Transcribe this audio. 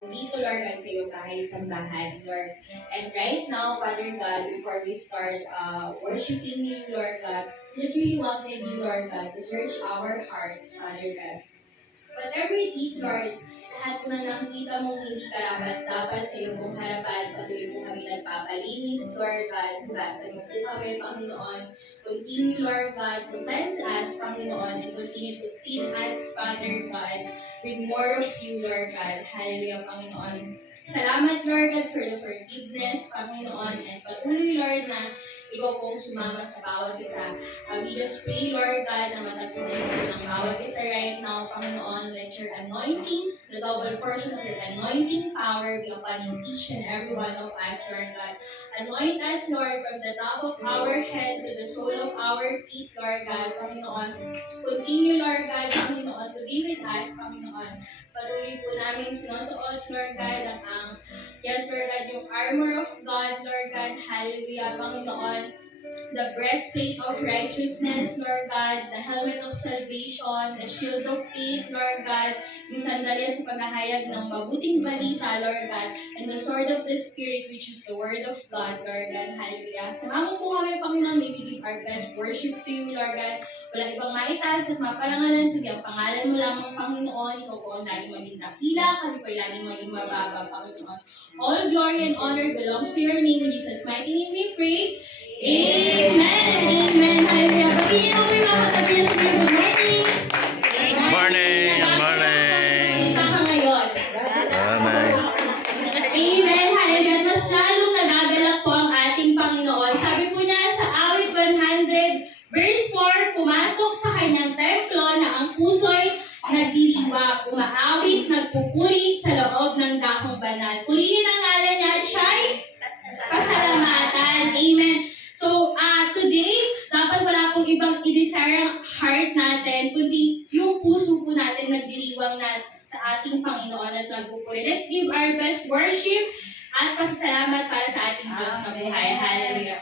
Dito, Lord God, sa iyong bahay-sambahan, Lord. And right now, Father God, before we start worshiping you, Lord God, just really wanted you, Lord God, to search our hearts, Father God. Whatever it is, Lord, lahat po na nakikita mong hindi karapat-dapat sa iyong pong harapan, patuloy po kami nagpapalinis, Lord God. Hugasan mo po kami, Panginoon. Continue, Lord God, to cleanse us, Panginoon, and continue to clean us, Father God, with more of you, Lord God. Hallelujah, Panginoon. Salamat, Lord God, for the forgiveness, Panginoon, and patuloy, Lord, na ikaw pong sumama sa bawat isa. We just pray, Lord God, na matagpuan mo ng bawat isa right now, Panginoon. Let your anointing, the double portion of your anointing power be upon each and every one of us, Lord God. Anoint us, Lord, from the top of our head to the sole of our feet, Lord God, Panginoon. Continue, Lord God, Panginoon, to be with us, Panginoon. Patuloy po namin sinusuot, Lord God, yes, Lord God, yung armor of God, Lord God, hallelujah, Panginoon, the breastplate of righteousness, Lord God, the helmet of salvation, the shield of faith, Lord God, yung sandalya sa paghahayag ng mabuting balita, Lord God, and the sword of the Spirit, which is the word of God, Lord God, hallelujah. Samahan po kami, Panginoon, may we give our best worship to you, Lord God. Walang ibang maitaas at maparangalan, kundi ang pangalan mo lamang, Panginoon. Ikaw po ang laging maging dakila, kami po ay laging maging mababa, Panginoon. All glory and honor belongs to your name, in Jesus' mighty name we pray. Amen and amen. Hallelujah. Pagkinin mo yung mga katabi na sabihin, good morning. Morning! Morning! Kita ka ngayon. Morning! Amen. Hallelujah. Mas lalong nagagalak po ang ating Panginoon. Sabi po niya sa awit 100, verse 4, pumasok sa kanyang templo na ang puso'y nagdiriwang, umaawit, nagpupuri sa loob ng dakong banal. Purihin ang ngalan niya at siya'y pasalamatan. Amen. So, today, dapat wala pong ibang i-desire ang heart natin, kundi yung puso po natin nagdiriwang na sa ating Panginoon at nagpupuri. Let's give our best worship at pasasalamat para sa ating Diyos na buhay. Hallelujah.